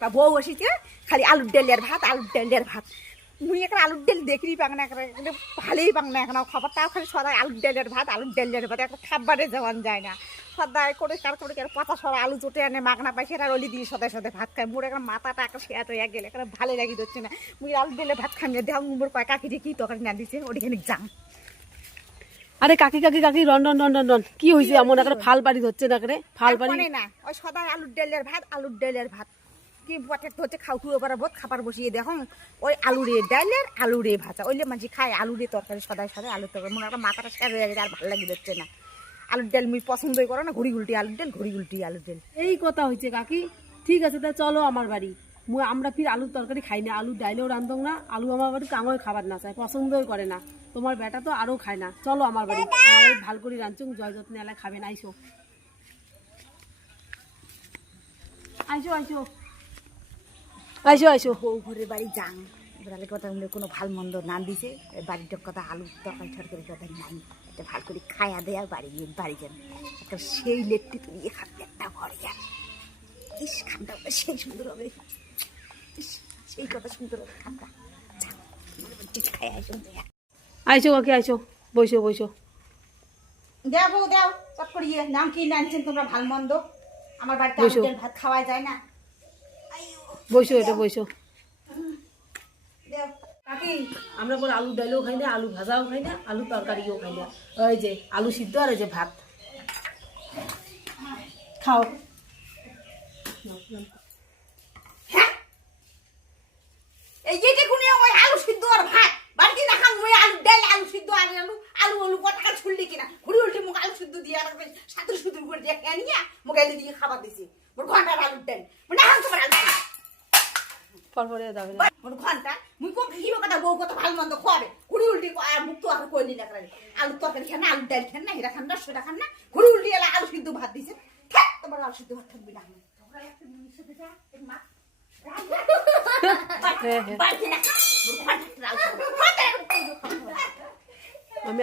তা বউ বসেছে খালি আলুর ডালের ভাত আলুর ডালের ভাত মুই একটা আলুর ডাল দেখি পাং না একটা ভালোই পাং না এখন খাবার তাও খালি সদাই আলুর ডালের ভাত একটা খাবারে যাওয়ান যায় না সদাই করে কার করে পাতা সরা আলু চটে আনে মাগনা পাই সেটা রলি দিয়ে সদাই সদাই ভাত খাই মোর একটা মাথাটা একটা শেয়াত হয়ে গেলে একটা ভালো লাগি দিচ্ছে না মুই আলুর ডালের ভাত খাই দেখ মোর কয় কাকি কি তরকারি না দিছে ওইখানে যাম। আরে কাকি কাকি কাকি রন রন রন রন রন কি হয়েছে এমন একটা ফাল বাড়ি ধরছে না করে ফাল বাড়ি না ওই সদাই আলুর ডালের ভাত কি পটেট হচ্ছে খাও খুঁড়ো পারা বোধ খাবার বসিয়ে দেখো ওই আলুরে ডালের আলুরে ভাজা ওইলে মাঝে খায় আলুরে তরকারি সদাই সদাই আলুর তরকারি মনে একটা মাথাটা শেয়ার হয়ে গেছে আর ভালো লাগি দিচ্ছে না আলুর ডাল মুই পছন্দই করো না ঘুরি গুলটি আলুর ডাল এই কথা হয়েছে কাকি ঠিক আছে তা চলো আমার বাড়ি আমরা ফির আলুর তরকারি খাই না আলু ডাইলেও রান্ধব না আলু আমার বাড়ি কাঙয় খাবার না চায় পছন্দই করে না তোমার বেটা তো আরও খায় না চলো আমার বাড়ি ভাল করে রাঁধছুম জয় যত্নে এলাকায় খাবেন আইসো আইসো আইসো আইসো আইসো বউ ঘরের বাড়ি যাং এবারে কথা কোনো ভাল মন্দ না দিছে বাড়িটার কথা আলুর তরকারি কথা নাই একটা ভাল করে খায়া দেয় আর বাড়ি যান একটা সেই লেটটি তুলিয়ে খাবে একটা ঘরে যান ইস খানটা সেই সুন্দর হবে সেই কথা সুন্দর হবে খানটা খায় আসুন আইসো কাকি আইসো বইসো বইসো দেও বউ দেও সব করিয়ে নাম কি নানছেন তোমরা ভাল মন্দ আমার বাড়িতে আলুর ভাত খাওয়া যায় না বইসো এটা বইসো দেও কাকি আমরা বলে আলু ডাইলেও খাই না আলু ভাজাও খাই না আলু তরকারিও খাই না ওই যে আলু সিদ্ধ আর এই যে ভাত খাও এই যে দেখুনি ওই আলু সিদ্ধ আর ভাত বাড়িতে না খান ওই আলু ডাল আলু সিদ্ধ আর আলু কটাকা ছুললি কিনা ঘুরি উল্টে মুখ আলু সিদ্ধ দিয়ে আর সাথে সুন্দর করে দিয়ে খেয়ে নিয়ে মোবাইলে দিয়ে খাবার দিছি মোর ঘন্টার আলুর ডাল না খান তোমার আলু পরপরে যাবে না মোর ঘন্টা মুই কোন ভিডিও কথা বউ কথা ভালো মন্দ খাবে ঘুরি উল্টি মুখ তো আর কইলি না করে আলু তরকারি খান না আলু ডাল খান না হেরা খান না সেটা খান না ঘুরি উল্টি এলা আলু সিদ্ধ ভাত দিছে থাক তোমার আলু সিদ্ধ ভাত থাকবি না তোমরা একটা মিনিট সাথে যা মা হ্যাঁ হ্যাঁ বাড়িতে না মোর ঘন্টা আমি